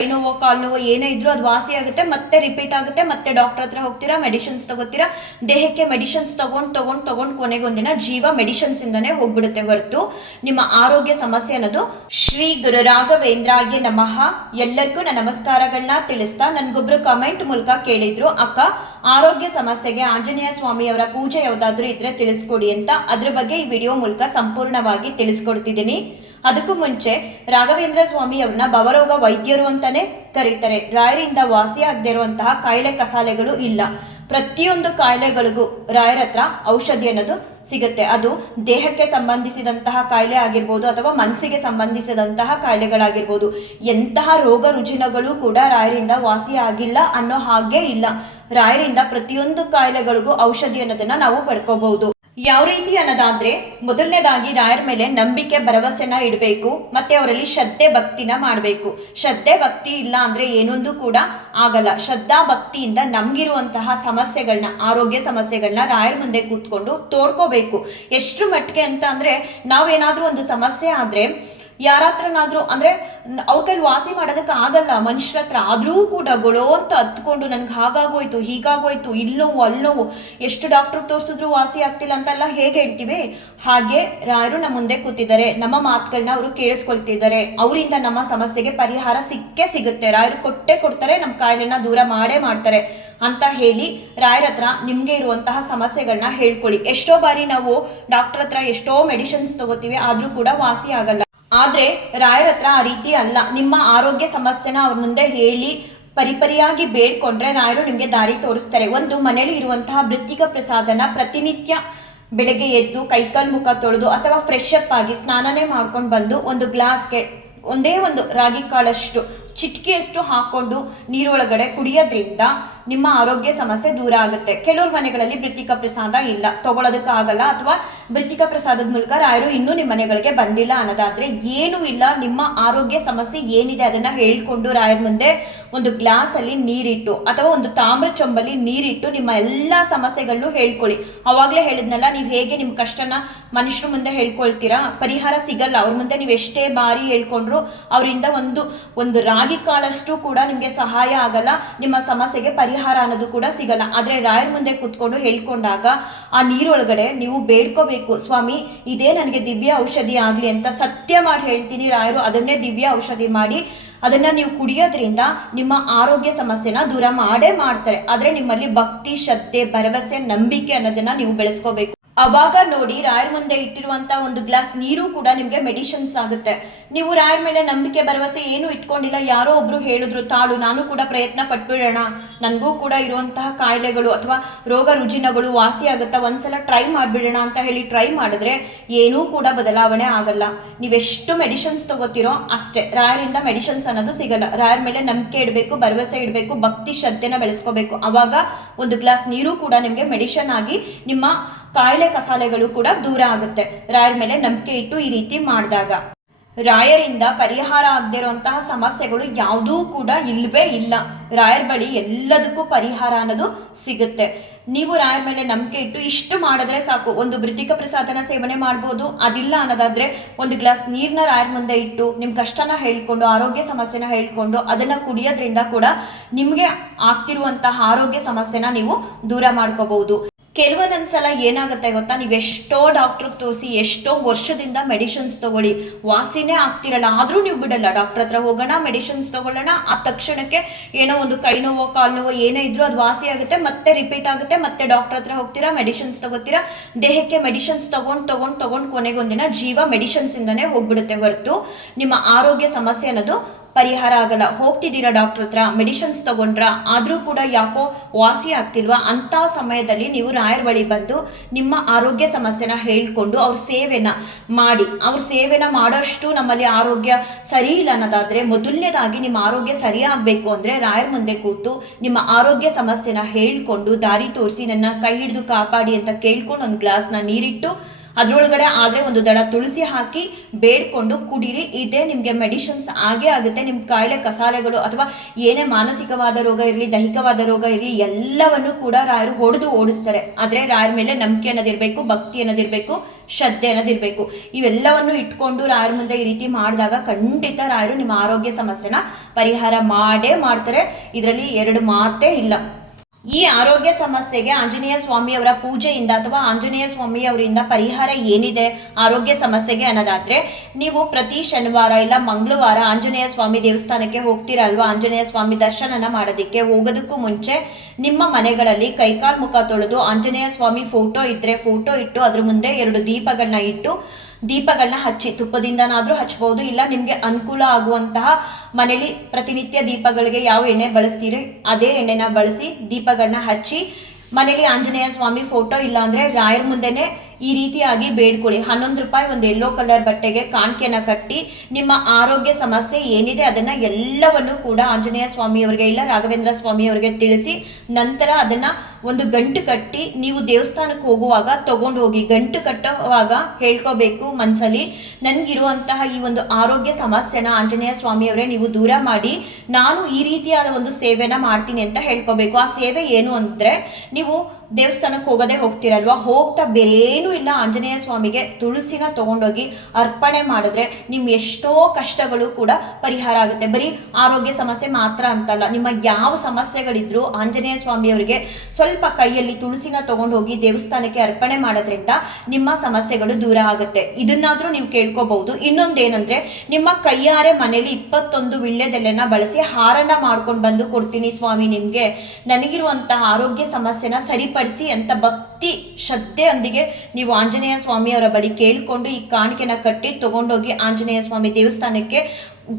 ಕೈ ಕಾಲ್ ನೋವೋ ನೋವು ಏನೇ ಇದ್ರೂ ಅದು ವಾಸಿ ಆಗುತ್ತೆ, ಮತ್ತೆ ರಿಪೀಟ್ ಆಗುತ್ತೆ, ಮತ್ತೆ ಡಾಕ್ಟರ್ ಹತ್ರ ಹೋಗ್ತೀರಾ ಮೆಡಿಷನ್ಸ್ ತಗೋತೀರಾ? ದೇಹಕ್ಕೆ ಮೆಡಿಷನ್ಸ್ ತಗೊಂಡು ತಗೊಂಡು ತಗೊಂಡು ಕೊನೆಗೊಂದಿನ ಜೀವ ಮೆಡಿಷನ್ಸ್ ಇಂದಾನೆ ಹೋಗ್ಬಿಡುತ್ತೆ ಹೊರತು. ನಿಮ್ಮ ಆರೋಗ್ಯ ಸಮಸ್ಯೆ ಅನ್ನೋದು ಶ್ರೀ ಗುರು ರಾಘವೇಂದ್ರಾಗೆ ನಮಃ. ಎಲ್ಲರಿಗೂ ನನ್ನ ನಮಸ್ಕಾರಗಳನ್ನ ತಿಳಿಸ್ತಾ ನನ್ಗೊಬ್ರು ಕಮೆಂಟ್ ಮೂಲಕ ಕೇಳಿದ್ರು. ಅಕ್ಕ, ಆರೋಗ್ಯ ಸಮಸ್ಯೆಗೆ ಆಂಜನೇಯ ಸ್ವಾಮಿಯವರ ಪೂಜೆ ಯಾವ್ದಾದ್ರು ಇದ್ರೆ ತಿಳಿಸ್ಕೊಡಿ ಅಂತ. ಅದ್ರ ಬಗ್ಗೆ ಈ ವಿಡಿಯೋ ಮೂಲಕ ಸಂಪೂರ್ಣವಾಗಿ ತಿಳಿಸ್ಕೊಡ್ತಿದ್ದೀನಿ. ಅದಕ್ಕೂ ಮುಂಚೆ ರಾಘವೇಂದ್ರ ಸ್ವಾಮಿ ಅವ್ರನ್ನ ಭವರೋಗ ವೈದ್ಯರು ಅಂತಾನೆ ಕರೀತಾರೆ. ರಾಯರಿಂದ ವಾಸಿ ಆಗದೆ ಇರುವಂತಹ ಕಾಯಿಲೆ ಕಸಾಲೆಗಳು ಇಲ್ಲ. ಪ್ರತಿಯೊಂದು ಕಾಯಿಲೆಗಳಿಗೂ ರಾಯರ ಹತ್ರ ಔಷಧಿ ಅನ್ನೋದು ಸಿಗುತ್ತೆ. ಅದು ದೇಹಕ್ಕೆ ಸಂಬಂಧಿಸಿದಂತಹ ಕಾಯಿಲೆ ಆಗಿರ್ಬೋದು ಅಥವಾ ಮನಸ್ಸಿಗೆ ಸಂಬಂಧಿಸಿದಂತಹ ಕಾಯಿಲೆಗಳಾಗಿರ್ಬೋದು. ಎಂತಹ ರೋಗ ರುಜಿನಗಳು ಕೂಡ ರಾಯರಿಂದ ವಾಸಿ ಆಗಿಲ್ಲ ಅನ್ನೋ ಹಾಗೆ ಇಲ್ಲ. ರಾಯರಿಂದ ಪ್ರತಿಯೊಂದು ಕಾಯಿಲೆಗಳಿಗೂ ಔಷಧಿ ಅನ್ನೋದನ್ನ ನಾವು ಪಡ್ಕೋಬಹುದು. ಯಾವ ರೀತಿ ಅನ್ನೋದಾದ್ರೆ, ಮೊದಲನೇದಾಗಿ ರಾಯರ ಮೇಲೆ ನಂಬಿಕೆ, ಭರವಸೆನ ಇಡಬೇಕು, ಮತ್ತೆ ಅವರಲ್ಲಿ ಶ್ರದ್ಧೆ, ಭಕ್ತಿನ ಮಾಡಬೇಕು. ಶ್ರದ್ಧೆ, ಭಕ್ತಿ ಇಲ್ಲ ಅಂದ್ರೆ ಏನೊಂದು ಕೂಡ ಆಗಲ್ಲ. ಶ್ರದ್ಧಾ, ಭಕ್ತಿಯಿಂದ ನಮ್ಗಿರುವಂತಹ ಸಮಸ್ಯೆಗಳನ್ನ ಆರೋಗ್ಯ ಸಮಸ್ಯೆಗಳನ್ನ ರಾಯರ ಮುಂದೆ ಕೂತ್ಕೊಂಡು ತೋಡ್ಕೋಬೇಕು. ಎಷ್ಟು ಮಟ್ಟಿಗೆ ಅಂತ ಅಂದ್ರೆ, ನಾವೇನಾದ್ರೂ ಒಂದು ಸಮಸ್ಯೆ ಆದ್ರೆ ಯಾರ ಹತ್ರನಾದ್ರೂ ಅಂದ್ರೆ ಅವ್ರ ಕೈಲಿ ವಾಸಿ ಮಾಡೋದಕ್ಕೆ ಆಗಲ್ಲ. ಮನುಷ್ಯರ ಹತ್ರ ಆದ್ರೂ ಕೂಡ ಗೊಳೋ ಅಂತ ಹತ್ಕೊಂಡು ನನ್ಗೆ ಹಾಗಾಗೋಯ್ತು, ಹೀಗಾಗೋಯ್ತು ಇಲ್ಲಿ ಅಲ್ಲಿ ಎಷ್ಟು ಡಾಕ್ಟರ್ ತೋರಿಸಿದ್ರು ವಾಸಿ ಆಗ್ತಿಲ್ಲ ಅಂತೆಲ್ಲ ಹೇಗೆ ಹೇಳ್ತೀವಿ? ಹಾಗೆ ರಾಯರು ನಮ್ಮ ಮುಂದೆ ಕೂತಿದ್ದಾರೆ, ನಮ್ಮ ಮಾತುಗಳನ್ನ ಅವರು ಕೇಳಿಸ್ಕೊಳ್ತಿದ್ದಾರೆ. ಅವರಿಂದ ನಮ್ಮ ಸಮಸ್ಯೆಗೆ ಪರಿಹಾರ ಸಿಕ್ಕೇ ಸಿಗುತ್ತೆ. ರಾಯರು ಕೊಟ್ಟೆ ಕೊಡ್ತಾರೆ, ನಮ್ಮ ಕಾಯಿಲೆನ ದೂರ ಮಾಡೇ ಮಾಡ್ತಾರೆ. ಅಂತ ಹೇಳಿ ರಾಯರ ಹತ್ರ ನಿಮಗೆ ಇರುವಂತಹ ಸಮಸ್ಯೆಗಳನ್ನ ಹೇಳ್ಕೊಳ್ಳಿ. ಎಷ್ಟೋ ಬಾರಿ ನಾವು ಡಾಕ್ಟರ್ ಹತ್ರ ಎಷ್ಟೋ ಮೆಡಿಸಿನ್ಸ್ ತಗೋತೀವಿ, ಆದ್ರೂ ಕೂಡ ವಾಸಿ ಆಗಲ್ಲ. ಆದ್ರೆ ರಾಯರ ಹತ್ರ ಆ ರೀತಿ ಅಲ್ಲ. ನಿಮ್ಮ ಆರೋಗ್ಯ ಸಮಸ್ಯೆನ ಅವ್ರ ಮುಂದೆ ಹೇಳಿ, ಪರಿಪರಿಯಾಗಿ ಬೇಡ್ಕೊಂಡ್ರೆ ರಾಯರು ನಿಮಗೆ ದಾರಿ ತೋರಿಸ್ತಾರೆ. ಒಂದು ಮನೇಲಿ ಇರುವಂತಹ ಮೃತ್ತಿಕ ಪ್ರಸಾದನ ಪ್ರತಿನಿತ್ಯ ಬೆಳಗ್ಗೆ ಎದ್ದು ಕೈಕಾಲ್ ಮುಖ ತೊಳೆದು ಅಥವಾ ಫ್ರೆಶ್ ಅಪ್ ಆಗಿ ಸ್ನಾನನೇ ಮಾಡ್ಕೊಂಡು ಬಂದು ಒಂದು ಗ್ಲಾಸ್ಗೆ ಒಂದೇ ಒಂದು ರಾಗಿ ಕಾಳಷ್ಟು ಚಿಟಿಕೆಯಷ್ಟು ಹಾಕ್ಕೊಂಡು ನೀರೊಳಗಡೆ ಕುಡಿಯೋದ್ರಿಂದ ನಿಮ್ಮ ಆರೋಗ್ಯ ಸಮಸ್ಯೆ ದೂರ ಆಗುತ್ತೆ. ಕೆಲವ್ರ ಮನೆಗಳಲ್ಲಿ ಮೃತಿಕ ಪ್ರಸಾದ ಇಲ್ಲ. ತಗೊಳ್ಳೋದಕ್ಕಾಗಲ್ಲ ಅಥವಾ ಮೃತಿಕ ಪ್ರಸಾದದ ಮೂಲಕ ರಾಯರು ಇನ್ನೂ ನಿಮ್ಮ ಮನೆಗಳಿಗೆ ಬಂದಿಲ್ಲ ಅನ್ನೋದಾದ್ರೆ ಏನೂ ಇಲ್ಲ. ನಿಮ್ಮ ಆರೋಗ್ಯ ಸಮಸ್ಯೆ ಏನಿದೆ ಅದನ್ನ ಹೇಳ್ಕೊಂಡು ರಾಯರ ಮುಂದೆ ಒಂದು ಗ್ಲಾಸ್ ಅಲ್ಲಿ ನೀರಿಟ್ಟು ಅಥವಾ ಒಂದು ತಾಮ್ರ ಚೊಂಬಲ್ಲಿ ನೀರಿಟ್ಟು ನಿಮ್ಮ ಎಲ್ಲ ಸಮಸ್ಯೆಗಳನ್ನು ಹೇಳ್ಕೊಳ್ಳಿ. ಅವಾಗಲೇ ಹೇಳಿದ್ನಲ್ಲ, ನೀವು ಹೇಗೆ ನಿಮ್ಮ ಕಷ್ಟನ ಮನುಷ್ಯರ ಮುಂದೆ ಹೇಳ್ಕೊಳ್ತೀರಾ? ಪರಿಹಾರ ಸಿಗಲ್ಲ. ಅವ್ರ ಮುಂದೆ ನೀವು ಎಷ್ಟೇ ಬಾರಿ ಹೇಳ್ಕೊಂಡ್ರು ಅವರಿಂದ ಒಂದು ಒಂದು ರಾಗಿ ಕಾಳಷ್ಟು ಕೂಡ ನಿಮಗೆ ಸಹಾಯ ಆಗಲ್ಲ. ನಿಮ್ಮ ಸಮಸ್ಯೆಗೆ ಪರಿಹಾರ ಅನ್ನೋದು ಕೂಡ ಸಿಗಲ್ಲ. ಆದರೆ ರಾಯರ ಮುಂದೆ ಕೂತ್ಕೊಂಡು ಹೇಳ್ಕೊಂಡಾಗ ಆ ನೀರೊಳಗಡೆ ನೀವು ಬೇಡ್ಕೋಬೇಕು. ಸ್ವಾಮಿ, ಇದೇ ನನಗೆ ದಿವ್ಯ ಔಷಧಿ ಆಗಲಿ ಅಂತ ಸತ್ಯ ಮಾಡಿ ಹೇಳ್ತೀನಿ ರಾಯರು. ಅದನ್ನೇ ದಿವ್ಯ ಔಷಧಿ ಮಾಡಿ ಅದನ್ನ ನೀವು ಕುಡಿಯೋದ್ರಿಂದ ನಿಮ್ಮ ಆರೋಗ್ಯ ಸಮಸ್ಯೆನ ದೂರ ಮಾಡೇ ಮಾಡ್ತಾರೆ. ಆದ್ರೆ ನಿಮ್ಮಲ್ಲಿ ಭಕ್ತಿ ಶ್ರದ್ಧೆ ಭರವಸೆ, ನಂಬಿಕೆ ಅನ್ನೋದನ್ನ ನೀವು ಬೆಳೆಸ್ಕೋಬೇಕು. ಅವಾಗ ನೋಡಿ ರಾಯರ್ ಮುಂದೆ ಇಟ್ಟಿರುವಂತ ಒಂದು ಗ್ಲಾಸ್ ನೀರು ಕೂಡ ನಿಮ್ಗೆ ಮೆಡಿಸಿನ್ಸ್ ಆಗುತ್ತೆ. ನೀವು ರಾಯರ್ ಮೇಲೆ ನಂಬಿಕೆ, ಭರವಸೆ ಏನು ಇಟ್ಕೊಂಡಿಲ್ಲ. ಯಾರೋ ಒಬ್ರು ಹೇಳಿದ್ರು, ತಾಳು, ನಾನು ಕೂಡ ಪ್ರಯತ್ನ ಪಟ್ಬಿಡೋಣ. ನನಗೂ ಕೂಡ ಇರುವಂತಹ ಕಾಯಿಲೆಗಳು ಅಥವಾ ರೋಗ ರುಜಿನಗಳು ವಾಸಿ ಆಗುತ್ತಾ ಒಂದ್ಸಲ ಟ್ರೈ ಮಾಡಿಬಿಡೋಣ ಅಂತ ಹೇಳಿ ಟ್ರೈ ಮಾಡಿದ್ರೆ ಏನೂ ಕೂಡ ಬದಲಾವಣೆ ಆಗಲ್ಲ. ನೀವೆಷ್ಟು ಮೆಡಿಸಿನ್ಸ್ ತಗೋತೀರೋ ಅಷ್ಟೇ. ರಾಯರಿಂದ ಮೆಡಿಸಿನ್ಸ್ ಅನ್ನೋದು ಸಿಗಲ್ಲ. ರಾಯರ್ ಮೇಲೆ ನಂಬಿಕೆ ಇಡಬೇಕು, ಭರವಸೆ ಇಡಬೇಕು, ಭಕ್ತಿ, ಶ್ರದ್ಧೆನ ಬೆಳೆಸ್ಕೋಬೇಕು. ಅವಾಗ ಒಂದು ಗ್ಲಾಸ್ ನೀರು ಕೂಡ ನಿಮಗೆ ಮೆಡಿಷನ್ ಆಗಿ ನಿಮ್ಮ ಕಾಯಿಲೆ ಕಸಾಲೆಗಳು ಕೂಡ ದೂರ ಆಗುತ್ತೆ. ರಾಯರ್ ಮೇಲೆ ನಂಬಿಕೆ ಇಟ್ಟು ಈ ರೀತಿ ಮಾಡಿದಾಗ. ರಾಯರಿಂದ ಪರಿಹಾರ ಆಗದಿರುವಂತಹ ಸಮಸ್ಯೆಗಳು ಯಾವುದೂ ಕೂಡ ಇಲ್ಲವೇ ಇಲ್ಲ. ರಾಯರ್ ಬಳಿ ಎಲ್ಲದಕ್ಕೂ ಪರಿಹಾರ ಅನ್ನೋದು ಸಿಗುತ್ತೆ. ನೀವು ರಾಯರ್ ಮೇಲೆ ನಂಬಿಕೆ ಇಟ್ಟು ಇಷ್ಟು ಮಾಡಿದ್ರೆ ಸಾಕು. ಒಂದು ಮೃತಿಕ ಪ್ರಸಾದನ ಸೇವನೆ ಮಾಡ್ಬೋದು. ಅದಿಲ್ಲ ಅನ್ನೋದಾದ್ರೆ ಒಂದು ಗ್ಲಾಸ್ ನೀರನ್ನ ರಾಯರ್ ಮುಂದೆ ಇಟ್ಟು ನಿಮ್ಮ ಕಷ್ಟನ ಹೇಳ್ಕೊಂಡು, ಆರೋಗ್ಯ ಸಮಸ್ಯೆನ ಹೇಳ್ಕೊಂಡು, ಅದನ್ನ ಕುಡಿಯೋದ್ರಿಂದ ಕೂಡ ನಿಮಗೆ ಆಗ್ತಿರುವಂತಹ ಆರೋಗ್ಯ ಸಮಸ್ಯೆನ ನೀವು ದೂರ ಮಾಡ್ಕೋಬಹುದು. ಕೆಲವೊಂದೊಂದ್ಸಲ ಏನಾಗುತ್ತೆ ಗೊತ್ತಾ? ನೀವು ಎಷ್ಟೋ ಡಾಕ್ಟ್ರಿಗೆ ತೋರಿಸಿ, ಎಷ್ಟೋ ವರ್ಷದಿಂದ ಮೆಡಿಸಿನ್ಸ್ ತಗೊಳ್ಳಿ. ವಾಸಿನೇ ಆಗ್ತಿರಲ್ಲ. ಆದರೂ ನೀವು ಬಿಡಲ್ಲ. ಡಾಕ್ಟರ್ ಹತ್ರ ಹೋಗೋಣ ಮೆಡಿಸಿನ್ಸ್ ತಗೊಳ್ಳೋಣ. ಆ ತಕ್ಷಣಕ್ಕೆ ಏನೋ ಒಂದು ಕೈ ನೋವೋ, ಕಾಲು ನೋವೋ ಏನೇ ಇದ್ರೂ ಅದು ವಾಸಿ ಆಗುತ್ತೆ. ಮತ್ತೆ ರಿಪೀಟ್ ಆಗುತ್ತೆ. ಮತ್ತೆ ಡಾಕ್ಟರ್ ಹತ್ರ ಹೋಗ್ತೀರಾ ಮೆಡಿಸಿನ್ಸ್ ತಗೋತೀರಾ? ದೇಹಕ್ಕೆ ಮೆಡಿಸಿನ್ಸ್ ತಗೊಂಡ್ ತಗೊಂಡ್ ತಗೊಂಡ್ ಕೊನೆಗೊಂದಿನ ಜೀವ ಮೆಡಿಸಿನ್ಸ್ ಇಂದಾನೆ ಹೋಗ್ಬಿಡುತ್ತೆ ಹೊರತು. ನಿಮ್ಮ ಆರೋಗ್ಯ ಸಮಸ್ಯೆ ಅನ್ನೋದು ಪರಿಹಾರ ಆಗಲ್ಲ. ಹೋಗ್ತಿದ್ದೀರಾ ಡಾಕ್ಟರ್ ಹತ್ರ ಮೆಡಿಸಿನ್ಸ್ ತಗೊಂಡ್ರ, ಆದರೂ ಕೂಡ ಯಾಕೋ ವಾಸಿ ಆಗ್ತಿಲ್ವಾ? ಅಂತ ಸಮಯದಲ್ಲಿ ನೀವು ರಾಯರ್ ಬಳಿ ಬಂದು ನಿಮ್ಮ ಆರೋಗ್ಯ ಸಮಸ್ಯೆನ ಹೇಳ್ಕೊಂಡು ಅವ್ರ ಸೇವೆನ ಮಾಡಿ. ಅವ್ರ ಸೇವೆನ ಮಾಡೋಷ್ಟು ನಮ್ಮಲ್ಲಿ ಆರೋಗ್ಯ ಸರಿ ಇಲ್ಲ ಅನ್ನೋದಾದ್ರೆ ಮೊದಲನೇದಾಗಿ ನಿಮ್ಮ ಆರೋಗ್ಯ ಸರಿ ಆಗ್ಬೇಕು ಅಂದ್ರೆ ರಾಯರ್ ಮುಂದೆ ಕೂತು ನಿಮ್ಮ ಆರೋಗ್ಯ ಸಮಸ್ಯೆನ ಹೇಳ್ಕೊಂಡು, ದಾರಿ ತೋರಿಸಿ, ನನ್ನ ಕೈ ಹಿಡಿದು ಕಾಪಾಡಿ ಅಂತ ಕೇಳ್ಕೊಂಡು ಒಂದು ಗ್ಲಾಸ್ನ ನೀರಿಟ್ಟು ಅದ್ರೊಳಗಡೆ ಆದರೆ ಒಂದು ದಳ ತುಳಸಿ ಹಾಕಿ ಬೇಡ್ಕೊಂಡು ಕುಡೀರಿ. ಇದೇ ನಿಮಗೆ ಮೆಡಿಸಿನ್ಸ್ ಆಗೇ ಆಗುತ್ತೆ. ನಿಮ್ಮ ಕಾಯಿಲೆ ಕಸಾಲೆಗಳು ಅಥವಾ ಏನೇ ಮಾನಸಿಕವಾದ ರೋಗ ಇರಲಿ, ದೈಹಿಕವಾದ ರೋಗ ಇರಲಿ, ಎಲ್ಲವನ್ನು ಕೂಡ ರಾಯರು ಹೊಡೆದು ಓಡಿಸ್ತಾರೆ. ಆದರೆ ರಾಯರ ಮೇಲೆ ನಂಬಿಕೆ ಅನ್ನೋದಿರಬೇಕು ಭಕ್ತಿ ಅನ್ನೋದಿರಬೇಕು ಶ್ರದ್ಧೆ ಅನ್ನೋದಿರಬೇಕು ಇವೆಲ್ಲವನ್ನು ಇಟ್ಕೊಂಡು ರಾಯರ ಮುಂದೆ ಈ ರೀತಿ ಮಾಡಿದಾಗ ಖಂಡಿತ ರಾಯರು ನಿಮ್ಮ ಆರೋಗ್ಯ ಸಮಸ್ಯೆನ ಪರಿಹಾರ ಮಾಡೇ ಮಾಡ್ತಾರೆ. ಇದರಲ್ಲಿ ಎರಡು ಮಾತೇ ಇಲ್ಲ. ಈ ಆರೋಗ್ಯ ಸಮಸ್ಯೆಗೆ ಆಂಜನೇಯ ಸ್ವಾಮಿಯವರ ಪೂಜೆಯಿಂದ ಅಥವಾ ಆಂಜನೇಯ ಸ್ವಾಮಿಯವರಿಂದ ಪರಿಹಾರ ಏನಿದೆ ಆರೋಗ್ಯ ಸಮಸ್ಯೆಗೆ ಅನ್ನೋದಾದ್ರೆ, ನೀವು ಪ್ರತಿ ಶನಿವಾರ ಇಲ್ಲ ಮಂಗಳವಾರ ಆಂಜನೇಯ ಸ್ವಾಮಿ ದೇವಸ್ಥಾನಕ್ಕೆ ಹೋಗ್ತೀರಲ್ವಾ? ಆಂಜನೇಯ ಸ್ವಾಮಿ ದರ್ಶನನ ಮಾಡೋದಕ್ಕೆ ಹೋಗೋದಕ್ಕೂ ಮುಂಚೆ ನಿಮ್ಮ ಮನೆಗಳಲ್ಲಿ ಕೈಕಾಲು ಮುಖ ತೊಳೆದು ಆಂಜನೇಯ ಸ್ವಾಮಿ ಫೋಟೋ ಇದ್ರೆ ಫೋಟೋ ಇಟ್ಟು ಅದ್ರ ಮುಂದೆ ಎರಡು ದೀಪಗಳನ್ನ ಇಟ್ಟು ದೀಪಗಳನ್ನ ಹಚ್ಚಿ, ತುಪ್ಪದಿಂದನಾದರೂ ಹಚ್ಬೋದು, ಇಲ್ಲ ನಿಮಗೆ ಅನುಕೂಲ ಆಗುವಂತಹ ಮನೇಲಿ ಪ್ರತಿನಿತ್ಯ ದೀಪಗಳಿಗೆ ಯಾವ ಎಣ್ಣೆ ಬಳಸ್ತೀರಿ, ಅದೇ ಎಣ್ಣೆನ ಬಳಸಿ ದೀಪಗಳನ್ನ ಹಚ್ಚಿ, ಮನೇಲಿ ಆಂಜನೇಯ ಸ್ವಾಮಿ ಫೋಟೋ ಇಲ್ಲ ಅಂದ್ರೆ ರಾಯರ ಮುಂದೆನೆ ಈ ರೀತಿಯಾಗಿ ಬೇಡ್ಕೊಳ್ಳಿ. ಹನ್ನೊಂದು ರೂಪಾಯಿ ಒಂದು ಎಲ್ಲೋ ಕಲರ್ ಬಟ್ಟೆಗೆ ಕಾಣಿಕೆನ ಕಟ್ಟಿ ನಿಮ್ಮ ಆರೋಗ್ಯ ಸಮಸ್ಯೆ ಏನಿದೆ ಅದನ್ನು ಎಲ್ಲವನ್ನು ಕೂಡ ಆಂಜನೇಯ ಸ್ವಾಮಿಯವರಿಗೆ ಇಲ್ಲ ರಾಘವೇಂದ್ರ ಸ್ವಾಮಿಯವರಿಗೆ ತಿಳಿಸಿ ನಂತರ ಅದನ್ನು ಒಂದು ಗಂಟು ಕಟ್ಟಿ ನೀವು ದೇವಸ್ಥಾನಕ್ಕೆ ಹೋಗುವಾಗ ತಗೊಂಡು ಹೋಗಿ. ಗಂಟು ಕಟ್ಟುವಾಗ ಹೇಳ್ಕೋಬೇಕು ಮನಸ್ಸಲ್ಲಿ ನನಗಿರುವಂತಹ ಈ ಒಂದು ಆರೋಗ್ಯ ಸಮಸ್ಯೆನ ಆಂಜನೇಯ ಸ್ವಾಮಿಯವರೇ ನೀವು ದೂರ ಮಾಡಿ. ನಾನು ಈ ರೀತಿಯಾದ ಒಂದು ಸೇವೆನ ಮಾಡ್ತೀನಿ ಅಂತ ಹೇಳ್ಕೋಬೇಕು. ಆ ಸೇವೆ ಏನು ಅಂದರೆ ನೀವು ದೇವಸ್ಥಾನಕ್ಕೆ ಹೋಗೋದೇ ಹೋಗ್ತಿರಲ್ವಾ? ಹೋಗ್ತಾ ಬೇರೇನೂ ಇಲ್ಲ. ಆಂಜನೇಯ ಸ್ವಾಮಿಗೆ ತುಳಸಿನ ತಗೊಂಡೋಗಿ ಅರ್ಪಣೆ ಮಾಡಿದ್ರೆ ನಿಮ್ಮ ಎಷ್ಟೋ ಕಷ್ಟಗಳು ಕೂಡ ಪರಿಹಾರ ಆಗುತ್ತೆ. ಬರೀ ಆರೋಗ್ಯ ಸಮಸ್ಯೆ ಮಾತ್ರ ಅಂತಲ್ಲ. ನಿಮ್ಮ ಯಾವ ಸಮಸ್ಯೆಗಳಿದ್ರು ಆಂಜನೇಯ ಸ್ವಾಮಿಯವರಿಗೆ ಸ್ವಲ್ಪ ಕೈಯಲ್ಲಿ ತುಳಸಿನ ತಗೊಂಡೋಗಿ ದೇವಸ್ಥಾನಕ್ಕೆ ಅರ್ಪಣೆ ಮಾಡೋದ್ರಿಂದ ನಿಮ್ಮ ಸಮಸ್ಯೆಗಳು ದೂರ ಆಗುತ್ತೆ. ಇದನ್ನಾದ್ರೂ ನೀವು ಕೇಳ್ಕೋಬಹುದು. ಇನ್ನೊಂದೇನಂದ್ರೆ, ನಿಮ್ಮ ಕೈಯಾರೆ ಮನೇಲಿ ಇಪ್ಪತ್ತೊಂದು ವಿಳ್ಯದೆಲೆನ ಬಳಸಿ ಹಾರನ ಮಾಡ್ಕೊಂಡು ಬಂದು ಕೊಡ್ತೀನಿ ಸ್ವಾಮಿ ನಿಮಗೆ. ನನಗಿರುವಂತಹ ಆರೋಗ್ಯ ಸಮಸ್ಯೆನ ಸರಿಪಡಿಸಿ ಅಂತ ಭಕ್ತಿ ಶ್ರದ್ಧೆಯೊಂದಿಗೆ ನೀವು ಆಂಜನೇಯ ಸ್ವಾಮಿಯವರ ಬಳಿ ಕೇಳಿಕೊಂಡು ಈ ಕಾಣಿಕೆನ ಕಟ್ಟಿ ತಗೊಂಡೋಗಿ ಆಂಜನೇಯ ಸ್ವಾಮಿ ದೇವಸ್ಥಾನಕ್ಕೆ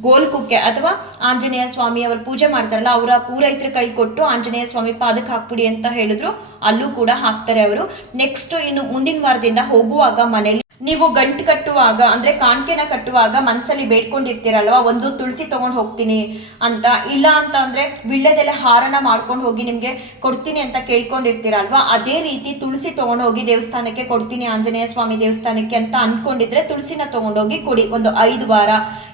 ಗೋಲ್ಕುಕ್ಕೆ ಅಥವಾ ಆಂಜನೇಯ ಸ್ವಾಮಿ ಅವರು ಪೂಜೆ ಮಾಡ್ತಾರಲ್ಲ, ಅವರ ಪೂರೈತರ ಕೈ ಕೊಟ್ಟು ಆಂಜನೇಯ ಸ್ವಾಮಿ ಪಾದಕ್ಕೆ ಹಾಕ್ಬಿಡಿ ಅಂತ ಹೇಳಿದ್ರು. ಅಲ್ಲೂ ಕೂಡ ಹಾಕ್ತಾರೆ ಅವರು. ನೆಕ್ಸ್ಟ್ ಇನ್ನು ಮುಂದಿನ ವಾರದಿಂದ ಹೋಗುವಾಗ ಮನೇಲಿ ನೀವು ಗಂಟು ಕಟ್ಟುವಾಗ, ಅಂದ್ರೆ ಕಾಣಿಕೆನ ಕಟ್ಟುವಾಗ ಮನಸ್ಸಲ್ಲಿ ಬೇಡ್ಕೊಂಡಿರ್ತೀರಲ್ವಾ, ಒಂದು ತುಳಸಿ ತಗೊಂಡು ಹೋಗ್ತೀನಿ ಅಂತ, ಇಲ್ಲ ಅಂತ ಅಂದ್ರೆ ವಿಳ್ಯದೆಲೆ ಹಾರನ ಮಾಡ್ಕೊಂಡು ಹೋಗಿ ನಿಮ್ಗೆ ಕೊಡ್ತೀನಿ ಅಂತ ಕೇಳ್ಕೊಂಡಿರ್ತೀರಲ್ವ, ಅದೇ ರೀತಿ ತುಳಸಿ ತಗೊಂಡು ಹೋಗಿ ದೇವಸ್ಥಾನಕ್ಕೆ ಕೊಡ್ತೀನಿ ಆಂಜನೇಯ ಸ್ವಾಮಿ ದೇವಸ್ಥಾನಕ್ಕೆ ಅಂತ ಅನ್ಕೊಂಡಿದ್ರೆ ತುಳಸಿನ ತಗೊಂಡೋಗಿ ಕೊಡಿ, ಒಂದು ಐದು ವಾರ.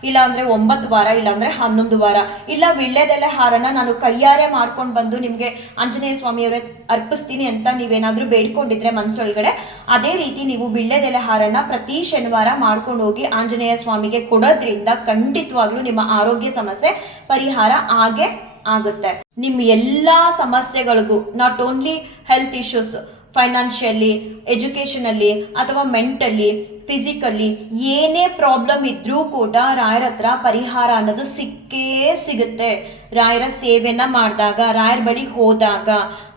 ಇಲ್ಲ ಅಂದ್ರೆ ಒಂಬತ್ತು ವಾರ ಇಲ್ಲ ಅಂದ್ರೆ ಹನ್ನೊಂದು ವಾರ. ಇಲ್ಲ ವಿಳ್ಳೆದೆಲೆ ಹಾರನ ನಾನು ಕೈಯಾರೆ ಮಾಡ್ಕೊಂಡು ಬಂದು ನಿಮಗೆ ಆಂಜನೇಯ ಸ್ವಾಮಿಯವರೇ ಅರ್ಪಿಸ್ತೀನಿ ಅಂತ ನೀವೇನಾದರೂ ಬೇಡ್ಕೊಂಡಿದ್ರೆ ಮನಸ್ಸೊಳಗಡೆ ಅದೇ ರೀತಿ ನೀವು ವಿಳ್ಳೆದೆಲೆ ಹಾರನ ಪ್ರತಿ ಶನಿವಾರ ಮಾಡ್ಕೊಂಡು ಹೋಗಿ ಆಂಜನೇಯ ಸ್ವಾಮಿಗೆ ಕೊಡೋದ್ರಿಂದ ಖಂಡಿತವಾಗ್ಲೂ ನಿಮ್ಮ ಆರೋಗ್ಯ ಸಮಸ್ಯೆ ಪರಿಹಾರ ಆಗೇ ಆಗುತ್ತೆ. ನಿಮ್ಮ ಎಲ್ಲ ಸಮಸ್ಯೆಗಳಿಗೂ not only health issues financially educationally ಅಥವಾ ಮೆಂಟಲಿ ಫಿಸಿಕಲಿ ಏನೇ ಪ್ರಾಬ್ಲಮ್ ಇದ್ರೂ ಕೂಡ ರಾಯರ ಹತ್ರ ಪರಿಹಾರ ಅನ್ನೋದು ಸಿಕ್ಕೇ ಸಿಗುತ್ತೆ. ರಾಯರ ಸೇವೆನ ಮಾಡಿದಾಗ, ರಾಯರ ಬಳಿ ಹೋದಾಗ,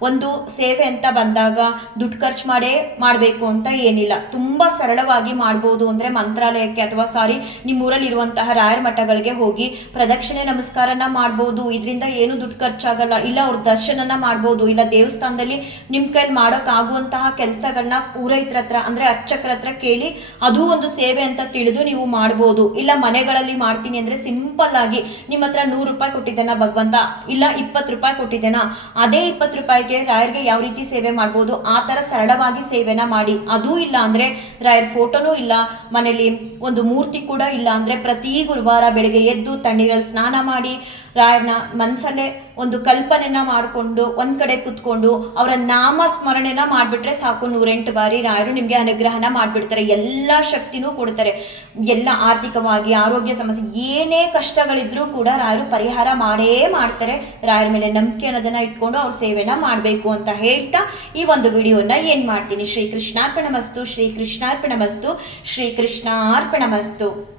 ಒಂದು ಸೇವೆ ಅಂತ ಬಂದಾಗ ದುಡ್ಡು ಖರ್ಚು ಮಾಡೇ ಮಾಡಬೇಕು ಅಂತ ಏನಿಲ್ಲ. ತುಂಬ ಸರಳವಾಗಿ ಮಾಡ್ಬೋದು ಅಂದರೆ ಮಂತ್ರಾಲಯಕ್ಕೆ ಅಥವಾ ಸಾರಿ ನಿಮ್ಮೂರಲ್ಲಿರುವಂತಹ ರಾಯರ ಮಠಗಳಿಗೆ ಹೋಗಿ ಪ್ರದಕ್ಷಿಣೆ ನಮಸ್ಕಾರನ ಮಾಡ್ಬೋದು. ಇದರಿಂದ ಏನು ದುಡ್ಡು ಖರ್ಚಾಗಲ್ಲ. ಇಲ್ಲ ಅವ್ರ ದರ್ಶನನ ಮಾಡ್ಬೋದು. ಇಲ್ಲ ದೇವಸ್ಥಾನದಲ್ಲಿ ನಿಮ್ಮ ಕೈಲಿ ಮಾಡೋಕ್ಕಾಗುವಂತಹ ಕೆಲಸಗಳನ್ನ ಪೂರೈತರ ಹತ್ರ ಅಂದರೆ ಅರ್ಚಕರ ಹತ್ರ ಕೇಳಿ ಅದು ಒಂದು ಸೇವೆ ಅಂತ ತಿಳಿದು ನೀವು ಮಾಡ್ಬೋದು. ಇಲ್ಲ ಮನೆಗಳಲ್ಲಿ ಮಾಡ್ತೀನಿ ಅಂದರೆ ಸಿಂಪಲ್ ಆಗಿ ನಿಮ್ಮ ಹತ್ರ ನೂರು ರೂಪಾಯಿ ಕೊಟ್ಟಿದ್ದೇನಾ ಭಗವಂತ. ಇಲ್ಲ, ಇಪ್ಪತ್ತು ರೂಪಾಯಿ ಕೊಟ್ಟಿದ್ದೇನಾ? ಅದೇ ಇಪ್ಪತ್ತು ರೂಪಾಯಿಗೆ ರಾಯರ್ಗೆ ಯಾವ ರೀತಿ ಸೇವೆ ಮಾಡ್ಬೋದು? ಆ ಥರ ಸರಳವಾಗಿ ಸೇವೆನ ಮಾಡಿ. ಅದೂ ಇಲ್ಲ ಅಂದರೆ ರಾಯರ್ ಫೋಟೋನೂ ಇಲ್ಲ. ಮನೇಲಿ ಒಂದು ಮೂರ್ತಿ ಕೂಡ ಇಲ್ಲ ಅಂದರೆ ಪ್ರತಿ ಗುರುವಾರ ಬೆಳಗ್ಗೆ ಎದ್ದು ತಣ್ಣೀರಲ್ಲಿ ಸ್ನಾನ ಮಾಡಿ ರಾಯರ್ನ ಮನಸ್ಸಲ್ಲೇ ಒಂದು ಕಲ್ಪನೆನ ಮಾಡಿಕೊಂಡು, ಒಂದು ಕಡೆ ಕುತ್ಕೊಂಡು, ಅವರ ನಾಮ ಸ್ಮರಣೆನ ಮಾಡಿಬಿಟ್ರೆ ಸಾಕು ನೂರೆಂಟು ಬಾರಿ ರಾಯರು ನಿಮಗೆ ಅನುಗ್ರಹನ ಮಾಡಿಬಿಡ್ತಾರೆ. ಎಲ್ಲ ಶಕ್ತಿನೂ ಕೊಡ್ತಾರೆ. ಎಲ್ಲ ಆರ್ಥಿಕವಾಗಿ, ಆರೋಗ್ಯ ಸಮಸ್ಯೆ, ಏನೇ ಕಷ್ಟಗಳಿದ್ರೂ ಕೂಡ ರಾಯರು ಪರಿಹಾರ ಮಾಡೇ ಮಾಡ್ತಾರೆ. ರಾಯರ ಮೇಲೆ ನಂಬಿಕೆ ಅನ್ನೋದನ್ನ ಇಟ್ಕೊಂಡು ಅವ್ರ ಸೇವೆನ ಮಾಡಬೇಕು ಅಂತ ಹೇಳ್ತಾ ಈ ಒಂದು ವಿಡಿಯೋನ ಏನು ಮಾಡ್ತೀನಿ. ಶ್ರೀ ಕೃಷ್ಣಾರ್ಪಣ ಮಸ್ತು ಶ್ರೀ ಕೃಷ್ಣಾರ್ಪಣ ಮಸ್ತು ಶ್ರೀ ಕೃಷ್ಣಾರ್ಪಣ ಮಸ್ತು